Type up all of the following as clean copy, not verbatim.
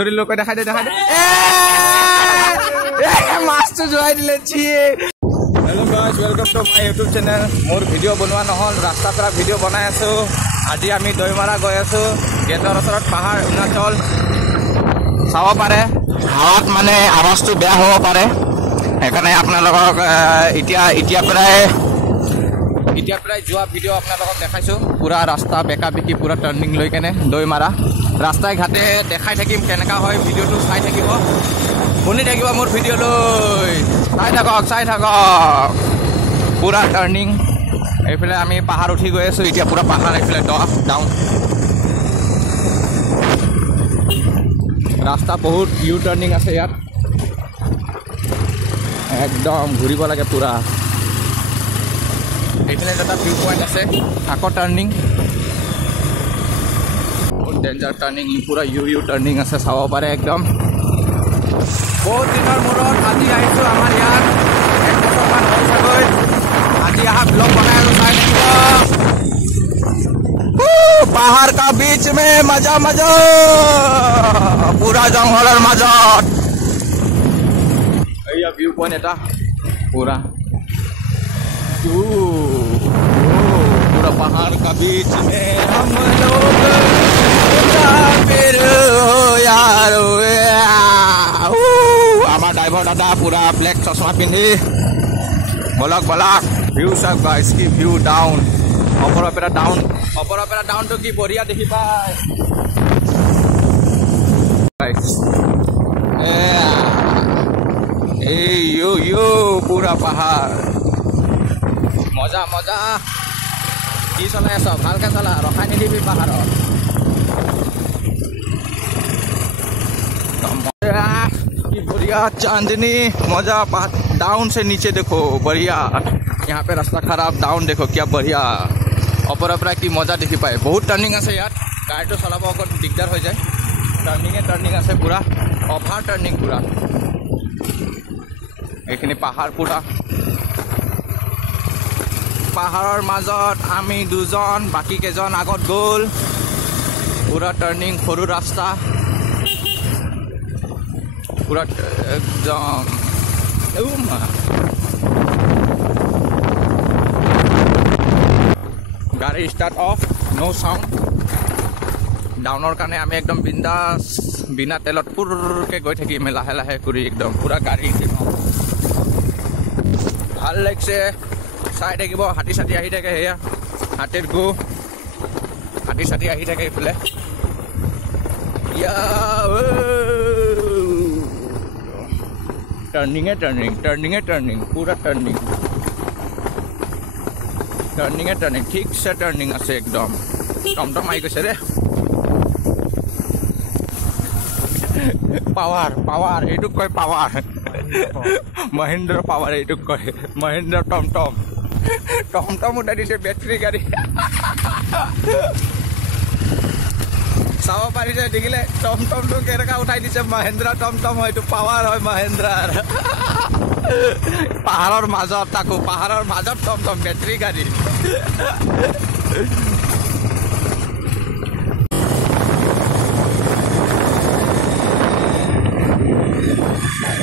लोग देखा दे मास्टर जोाई दिले छिए hello guys welcome to my YouTube channel मोर वीडियो बनवा নহল रास्ता পৰা ভিডিও বনাই আছো আজি আমি দৈমাৰা গৈ আছো গেটৰ ওচৰত পাহাৰ অৰুণাচল চাব পাৰে হাত মানে আৱাজটো বেয়া হ'ব পাৰে এখানে আপোনালোকক এতিয়া প্ৰায় যোৱা ভিডিও আপোনালোকক দেখাইছো পুৰা ৰাস্তা বেকা বেকি পুৰা টাৰ্নিং লৈ কেনে দৈমাৰা ৰাস্তাই ঘাটে দেখাই থাকিম কেনেকা হয় ভিডিওটো চাই থাকিব শুনি থাকিব মোৰ ভিডিও লৈ চাই থাকক পুৰা টাৰ্নিং এইফালে আমি পাহাৰ উঠি গৈ আছো এতিয়া পুৰা পাহাৰ এইফালে ডাউন ৰাস্তা বহুত ইউ টাৰ্নিং আছে ইয়াত একদম ঘূৰিব লাগে পুৰা এইফালে এটা ভিউ পইণ্ট আছে আকৌ টাৰ্নিং বহুত ডেঞ্জাৰ টাৰ্নিং পুৰা ইউ টাৰ্নিং আছে চাব পাৰে একদম বহুত দিনৰ মূৰত আজি আহিছোঁ আমাৰ ইয়াত এক বছৰমান হ'ল চাগৈ আজি অহা ব্লগ বনাই আৰু চাই থাকিব পাহাৰ কা बीच में मजा পুৰা জংঘলৰ মাজত এইয়া ভিউ পইণ্ট এটা পুৰা पूरा पहाड़ का बीच में हम लोग यार आमार ड्राइवर दादा पूरा ब्लैक चश्मा पिंधि बलक व्यू सब गाइस की व्यू डाउन ऊपर डाउन तो की बढ़िया देखि पाए गाइस यो पूरा पहाड़ मजा की चलाई आस भालके चला रखाई निदिबी पाहाड़त की बढ़िया चांदनी मजा डाउन से नीचे देखो बढ़िया यहाँ पे रास्ता खराब डाउन देखो क्या बढ़िया ऊपर की मजा देखी पाए बहुत टार्निंग আছে ইয়াত গাড়ীটো চলাব অকণ দিগদাৰ হৈ যায় টাৰ্নিং আছে পুৰা অভাৰ টাৰ্নিং পুৰা এইখিনি পাহাৰ পুৰা পাহাৰৰ মাজত আমি দুজন বাকি কেজন আগত গ'ল পুৰা টাৰ্নিং সৰু ৰাস্তা পুৰা একদম গাড়ী ষ্টাৰ্ট অফ নো সাউণ্ড ডাউনৰ কাৰণে আমি একদম বিন্দাস বিনা তেলত পুৰকে গৈ থাকিম লাহে লাহে কৰি একদম পুৰা গাড়ী ভাল লাগছে চাই থাকিব হাতী চাতি আহি থাকে সেয়া হাতীৰ গো হাতী চাতি আহি থাকে এইফালে টাৰ্নিং পুৰা টাৰ্নিং ঠিকছে টাৰ্নিং আছে একদম টমটম আহি গৈছে ৰে পাৱাৰ এইটোক কয় পাৱাৰ মহেন্দ্ৰ পাৱাৰ এইটোক কয় মহেন্দ্ৰ টমটম উঠাই দিছে বেটাৰী গাড়ী চাব পাৰিছে দেখিলে টমটমটো কেনেকা উঠাই দিছে মহেন্দ্ৰ টমটম হয়তো পাৱাৰ হয় মহেন্দ্ৰাৰ পাহাৰৰ মাজত টমটম বেটাৰী গাড়ী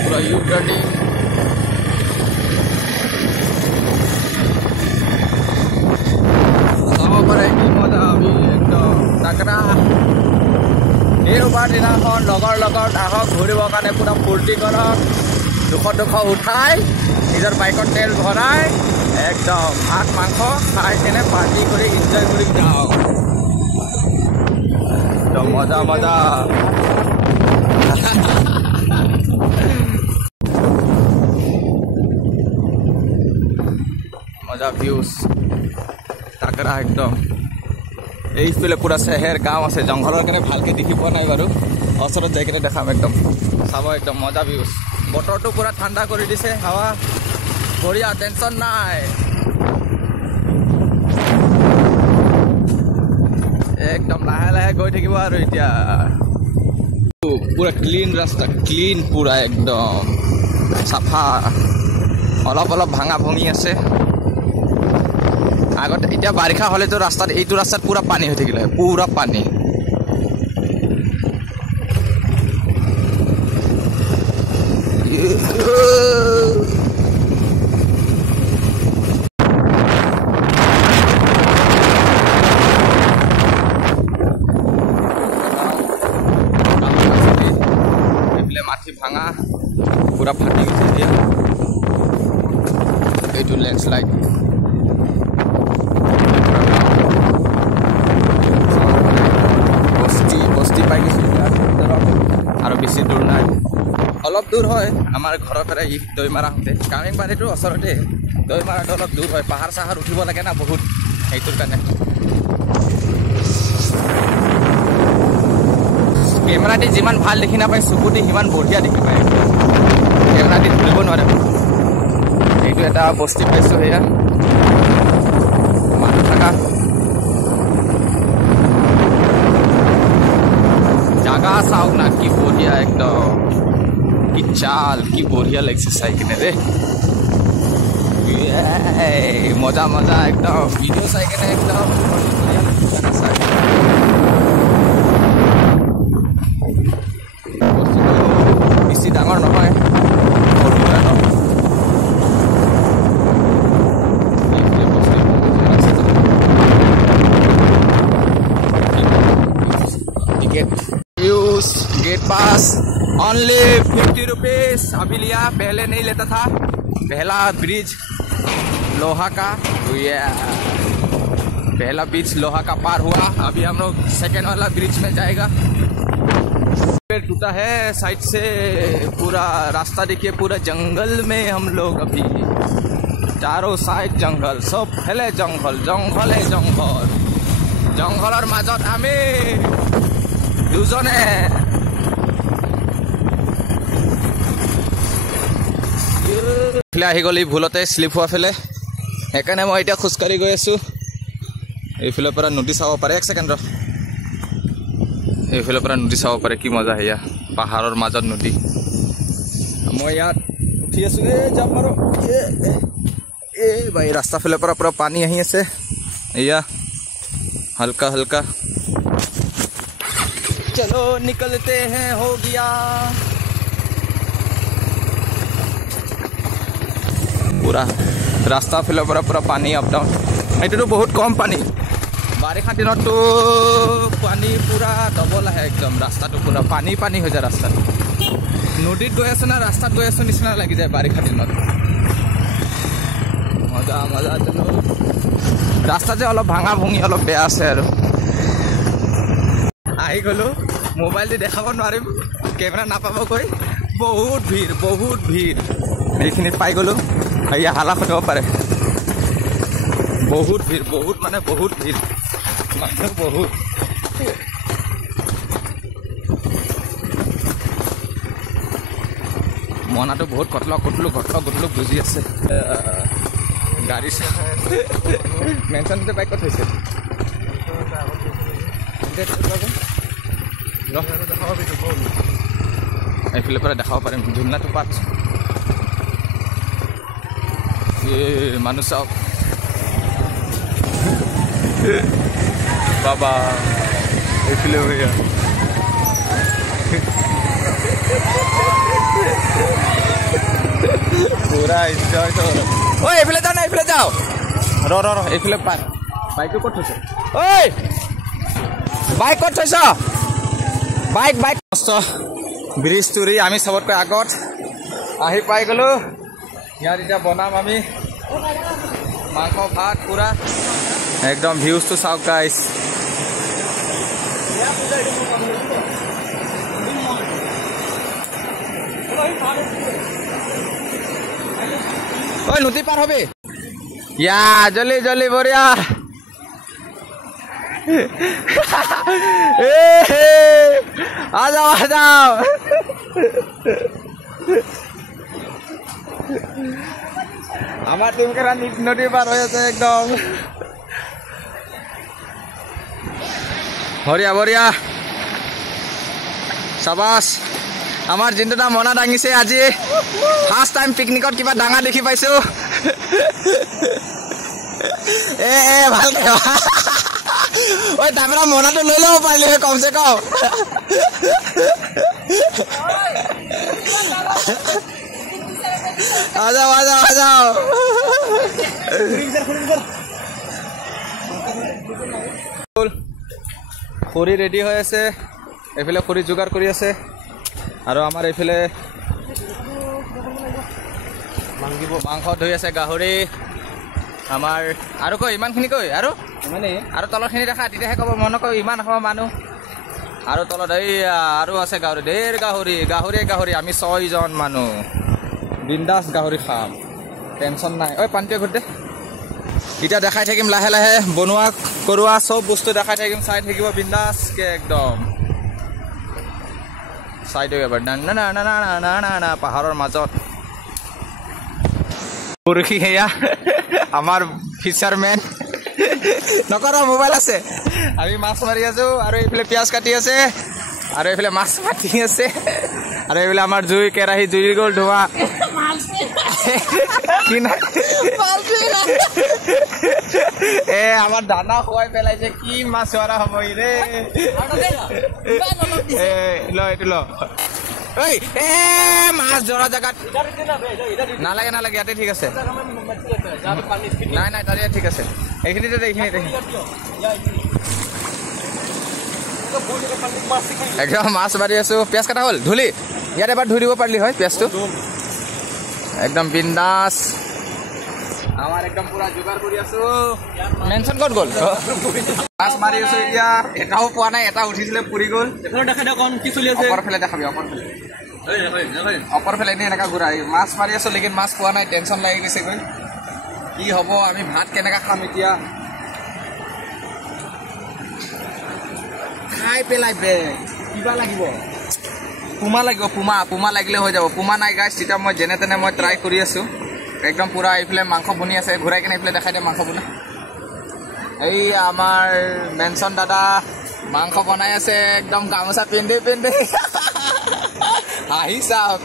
পুৰা ইউ টাৰ্নিং এইবাৰ দিনাখন লগৰ লগত আহক ঘূৰিবৰ কাৰণে পুৰা ফূৰ্তি কৰক দুশ উঠাই নিজৰ বাইকত তেল ভৰাই একদম ভাত মাংস খাই কেনে পাৰ্টি কৰি এনজয় কৰি যাওক একদম মজা ভিউজ তাকৰা একদম এইফালে পুৰা চেহেৰ গাঁও আছে জংঘলৰ কাৰণে ভালকে দেখি পোৱা নাই বাৰু ওচৰত যাই কিনে দেখাম একদম চাব একদম মজা ভিউজ বতৰটো পুৰা ঠাণ্ডা কৰি দিছে হাৱা বঢ়িয়া টেনচন নাই একদম লাহে লাহে গৈ থাকিব আৰু এতিয়া পুৰা ক্লিন ৰাস্তা ক্লিন পুৰা একদম চাফা অলপ ভাঙা ভঙি আছে আগত এতিয়া বাৰিষা হলেতো এইটো ৰাস্তাত পুৰা পানী হৈ থাকিলে পুৰা পানী মাটি ভাঙা পুৰা ফাটি গেছে এতিয়া এইটো ল্যান্ডস্লাইড বস্তি পাই গেছে আৰু বেছি দূৰ নাই অলপ দূৰ হয় আমাৰ ঘৰৰ পৰা ই দৈমাৰা হতে কামিংবাৰীটো ওচৰতে দৈমাৰাটো অলপ দূৰ হয় পাহাৰ চাহাৰ উঠিব লাগে না বহুত এইটোৰ কাৰণে কেমেৰাটি যিমান ভাল দেখি নাপায় চকুটি সিমান বঢ়িয়া দেখি পায় কেমেৰাটি ধৰিব নোৱাৰে এইটো এটা বস্তি পাইছো সেয়া মানুহ থকা জাগা চাওক না কি বঢ়িয়া একদম কি চাল কি বঢ়িয়া লাগিছে চাই কিনে ৰে মজা মজা একদম ভিডিঅ' চাই কিনে একদম বেছি ডাঙৰ নহয় गेट पास ओनली 50 रुपीज अभी लिया पहले नहीं लेता था पहला ब्रिज लोहा का पहला ब्रिज लोहा का पार हुआ अभी हम लोग सेकेंड वाला ब्रिज में जाएगा टूटा है साइड से पूरा रास्ता देखिए पूरा जंगल में हम लोग अभी चारों साइड जंगल सब फैले जंगल जंगल है जंगल जंगलर মাজত আমি দুজনে আহি গ'ল ভুলতে স্লিপ হোৱা ফেলে সেইকাৰণে মই এতিয়া খোজকাঢ়ি গৈ আছো এইফালৰ পৰা নদী চাব পাৰে এক ছেকেণ্ড এইফালৰ পৰা নদী চাব পাৰে কি মজা হেয়া পাহাৰৰ মাজত নদী মই ইয়াত উঠি আছো যাম আৰু ভাই ৰাস্তা ফালৰ পৰা পুৰা পানী আহি আছে এয়া हल्का हल्का चलो निकलते हैं हो गया पूरा रास्ता फिल पूरा पानी अप डाउन ये बहुत कम पानी बारिषा दिन तो पानी पूरा डबल है एकदम रास्ता तो पूरा पानी पानी हो जाए रास्ता नदी गई आस ना रास्ता गई आस निचिना लगी जाए बारिषा दिन मजा मजा चलो रास्ता जे अलग भांगा भुंगी अलग बेया আছে আৰু আহি গলো মোবাইল দি দেখাব নোৱাৰিম কেমেৰা নাপাব কৈ বহুত ভিৰ এইখিনি পাই গলো এয়া হালা ফটো পাৰে বহুত ভিৰ মানে বহুত ভিৰ মানুহ বহুত মনাটো বহুত কটলো বুজি আছে गाड़ी से मेंशन पे बाइक कथैसे एफिले पर देखाव पारिम झुमना तो पात ये मानु सब बाबा एफिले भैया पूरा एंजॉय तो ओए एफिले जाओ रो एफिले पार बाइक को थैसे ओए बाइक को थैसा बाइक मस्त ब्रिज तुरी आमी सबतকৈ আগত আহি পাই গলো ইয়াৰ এটা বনাম আমি মাংস ভাত পুরা একদম ভিউজ তো চাওক গাইস ओए नदी पार होबे या जल्दी बढ़िया आ जाओ हमार टीम के नदी पार हो जाते एकदम बढ़िया शाबाश आमार जिंदुटा मना दांगिसे আজি फार्स्ट टाइम पिकनिकत किबा डांगा देखि पाइছো ए ভালকে ওই তামরা মনাটো লৈ লও পাইলে কম সে কম খৰি ৰেডি হৈ আছে, এইফালে খৰি যোগাৰ কৰি আছে আৰু আমাৰ এইফালে মাংস ধুই আছে, গাহৰি আমাৰ আৰু কৈ ইমানখিনি কৈ আৰু তলৰখিনি দেখা, তেতিয়াহে ক'ব মন নকওঁ ইমান হ'ব মানুহ আৰু তলত এই আৰু আছে গাহৰি, ঢেৰ গাহৰি আমি 6 জন মানুহ বিন্দাছ গাহৰি খাম, টেনশ্যন নাই। ঐ পানীটোৱে ঘূৰ দে, এতিয়া দেখাই থাকিম লাহে লাহে বনোৱা কৰোৱা চব বস্তু দেখাই থাকিম, চাই থাকিব বিন্দাছকে একদম চাই দিওঁ এবাৰ। না পাহাৰৰ মাজত বৰশী, সেয়া আমাৰ ফিচাৰমেন নকৰা মোবাইল আছে, আমি মাছ মাৰি আছো আৰু এইফালে পিঁয়াজ কাটি আছে আৰু এইফালে মাছ কাটি আছে আৰু এইফালে আমাৰ জুই কেৰাহী জুই গ'ল ধোঁৱা আমাৰ দানা খুৱাই পেলাইছে, কি মাছ মৰা হ'ব ৰে এইটো ল মাছ ধৰা জেগাত নালাগে ইয়াতে ঠিক আছে, নাই তাতে ঠিক আছে, এইখিনিতে একদম মাছ মাৰি আছো। পিঁয়াজ কটা হ'ল ধুলি, ইয়াত এবাৰ ধুই দিব পাৰিলি হয় পিঁয়াজটো, একদম বিন্দাছ আমাৰ একদম পুৰা যোগাৰ কৰি আছো। মেনশ্যন ক'ত গ'ল? মাছ মাৰি আছো এতিয়া, এটাও পোৱা নাই, এটা উঠিছিলে পুৰি গ'ল। অপৰফালে দেখাবি, অপৰফালে এনেই এনেকা ঘূৰাই মাছ মাৰি আছো, লেকিন মাছ পোৱা নাই, টেনশ্যন লাগি গৈছেগৈ কি হ'ব, আমি ভাত কেনেকা খাম এতিয়া, খাই পেলাই কিবা লাগিব, পুমা লাগিব, পুমা লাগিলে হৈ যাব, পুমা নাই গাইছ, তেতিয়া মই যেনে তেনে মই ট্ৰাই কৰি আছো একদম পুৰা। এইফালে মাংস বনি আছে, ঘূৰাই কিনে এইফালে দেখাই দিয়ে মাংস বনাই, এই আমাৰ মেনশ্যন দাদা মাংস বনাই আছে, একদম গামোচা পিন্ধি আহি চাওক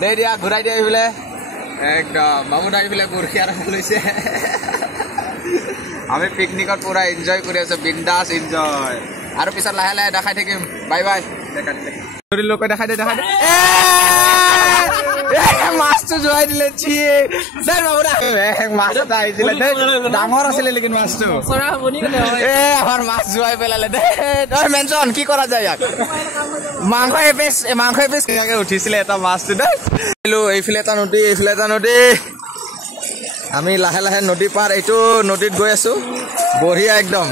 দে দিয়া, ঘূৰাই দিয়া এইফালে একদম বাবু দা এইফালে বৰশী আৰম্ভ লৈছে আমি পিকনিকত পুৰা এনজয় কৰি আছো, বিন্দাছ এনজয় আৰু পিছত লাহে লাহে দেখাই থাকিম, বাই দেখাই দে মাছটো যোৱাই দিলে ডাঙৰ আছিলে, লেকিন মাছটো আমাৰ মাছ যোৱাই পেলালে দে। মেনশ্যন কি কৰা যায় ইয়াক, মাংস এপিচ উঠিছিলে এটা মাছটো দে। এইফালে এটা নদী, আমি লাহে লাহে নদী পাৰ, এইটো নদীত গৈ আছো, বঢ়িয়া একদম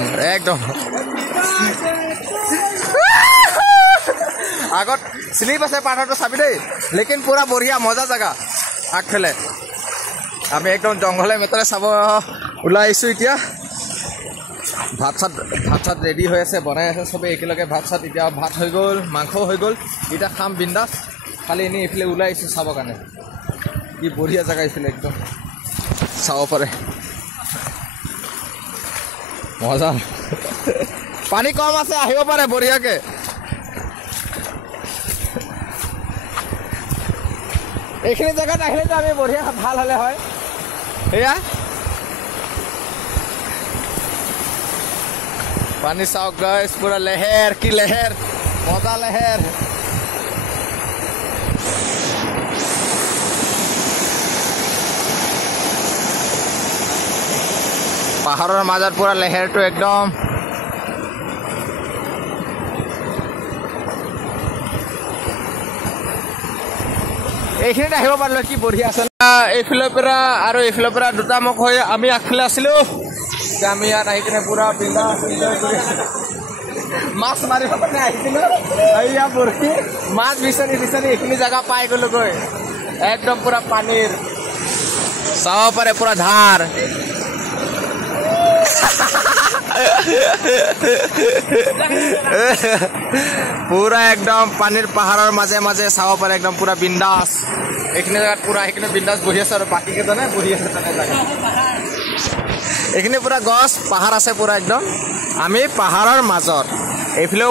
আগত স্লিপ আছে, পাহাৰটো চাবি দেই, লেকিন পুৰা বঢ়িয়া মজা জেগা আগফালে। আমি একদম জংঘলে মেটৰে চাব ওলাই আহিছোঁ এতিয়া। ভাত চাত ৰেডি হৈ আছে, বনাই আছে চবেই একেলগে ভাত চাত, এতিয়া ভাত হৈ গ'ল, মাংসও হৈ গ'ল, এতিয়া খাম বিন্দাছ। খালি এনেই এইফালে ওলাই আহিছোঁ চাবৰ কাৰণে, কি বঢ়িয়া জেগা এইফালে একদম চাব পাৰে, মজা। পানী কম আছে, আহিব পাৰে বঢ়িয়াকে। এইখিনি জেগাত আহিলেতো আমি বঢ়িয়া ভাল হ'লে হয়। এয়া পানী চাওক গাইছ, পুৰা লেহেৰ, কি লেহেৰ, মজা লেহেৰ। পাহাৰৰ মাজত পুৰা লেহেৰটো একদম এইখিনিত আহিব পাৰিলো, কি বঢ়িয়া আছে। এইফালৰ পৰা আৰু এইফালৰ পৰা দুটা মুখ হৈ আমি আগফালে আছিলো, আমি ইয়াত আহি কিনে পুৰা বিন্দাছ মাছ মাৰিব কাৰণে আহিছিলো। এয়া বৰশী মাছ বিচাৰি এইখিনি জেগা পাই গ'লোগৈ, একদম পুৰা পানীৰ চাব পাৰে, পুৰা ধাৰ পুৰা একদম পানীৰ পাহাৰৰ মাজে মাজে চাব পাৰে, একদম পুৰা বিন্দাছ। এইখিনি জেগাত পুৰা সেইখিনি বিন্দাছ বহি আছে আৰু বাকী কেইজনে বহি আছে তাতে জেগা। এইখিনি পুৰা গছ পাহাৰ আছে পুৰা একদম, আমি পাহাৰৰ মাজত, এইফালেও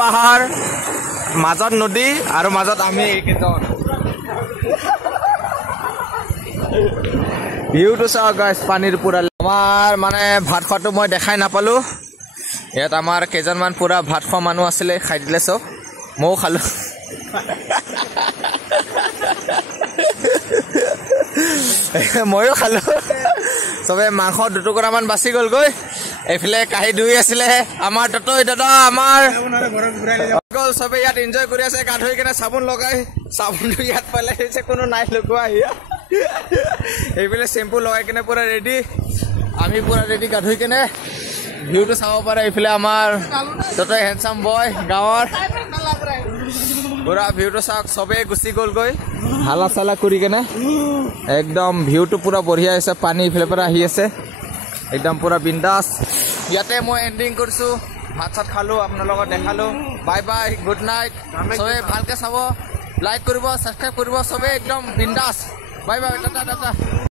পাহাৰ, মাজত নদী আৰু মাজত আমি এইকেইজন। ভিউটো চাওক গাইছ, পানীৰ পুৰা। আমাৰ মানে ভাত খোৱাটো মই দেখাই নাপালোঁ, ইয়াত আমাৰ কেইজনমান পুৰা ভাত খোৱা মানুহ আছিলে, খাই দিলে চব, ময়ো খালোঁ। চবে মাংস দুটুকুৰামান বাচি গ'লগৈ এইফালে কাঁহী ধুই আছিলে আমাৰ ততৈ দাদা আমাৰ গ'ল চবে ইয়াত এনজয় কৰি আছে গা ধুই কেনে চাবোন লগাই চাবোনটো ইয়াত পেলাইছে কোনো নাই লগোৱা এইফালে চেম্পু লগাই কেনে পুৰা ৰেডি আমি পুৰা ৰেডি গা ধুই কেনে ভিউটো চাব পাৰে এইফালে আমাৰ ততৈ হেণ্ডচাম বয় গাঁৱৰ পুৰা ভিউটো চাওক চবে গুচি গ'লগৈ হালা চালা কৰি কেনে একদম ভিউটো পুৰা বঢ়িয়া হৈছে পানী ইফালে পৰা আহি আছে একদম পুৰা বিন্দাছ ইয়াতে মই এণ্ডিং কৰিছোঁ ভাত চাত খালোঁ আপোনাৰ লগত দেখালোঁ বাই বাই গুড নাইট চবে ভালকৈ চাব লাইক কৰিব ছাবস্ক্ৰাইব কৰিব চবে একদম বিন্দাছ বাই বাই টাটা টাটা